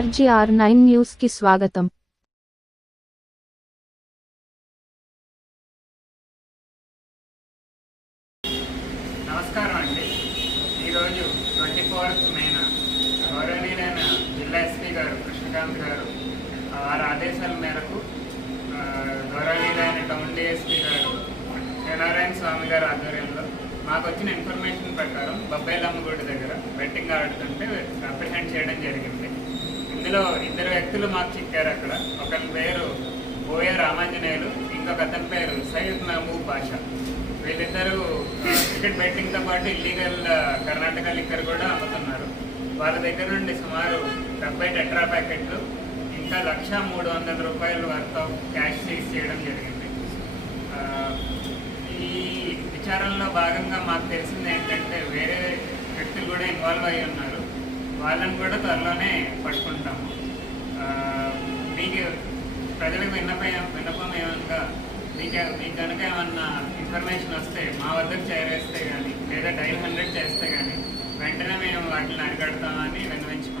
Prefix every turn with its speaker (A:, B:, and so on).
A: RGR nine న్యూస్కి స్వాగతం.
B: నమస్కారం అండి ఈరోజు ట్వంటీ ఫోర్త్ మేన గౌరవనీయులైన జిల్లా ఎస్పీ గారు కృష్ణకాంత్ గారు వారి ఆదేశాల మేరకు ఆ, గౌరవనీయులైన టౌన్ డిఎస్పీ గారు శనారాయణ స్వామి గారి ఆధ్వర్యంలో మాకు వచ్చిన ఇన్ఫర్మేషన్ ప్రకారం బొబ్బాయిలమ్మగుడి దగ్గర బెట్టింగ్ ఆడుతుంటే అప్రిహెండ్ చేయడం జరిగింది. ఇందులో ఇద్దరు వ్యక్తులు మాకు చిక్కారు అక్కడ. ఒకరి పేరు బోయ రామాంజనేయులు ఇంకొక అతని పేరు సయ్యద్ మహబూబ్ బాషా. వీళ్ళిద్దరూ క్రికెట్ బెట్టింగ్తో పాటు ఇల్లీగల్ కర్ణాటక లిక్కర్ కూడా అమ్ముతున్నారు. వాళ్ళ దగ్గర నుండి సుమారు డెబ్బై టెట్రా ప్యాకెట్లు ఇంకా లక్ష మూడు వందల రూపాయలు వర్త్ ఆఫ్ క్యాష్ సీజ్ చేయడం జరిగింది. ఈ విచారంలో భాగంగా మాకు తెలిసింది ఏంటంటే వేరే వ్యక్తులు కూడా ఇన్వాల్వ్ అయి ఉన్నారు. వాళ్ళని కూడా త్వరలోనే మీకు ప్రజలకు విన్నపం విన్నపం ఏమనగా మీకు మీకు కనుక ఏమన్నా ఇన్ఫర్మేషన్ వస్తే మా వద్దకు చేరేస్తే కానీ లేదా డైల్ హండ్రెడ్ చేస్తే కానీ వెంటనే మేము వాటిని అరికడతామని విన్నవించుకుంటున్నాము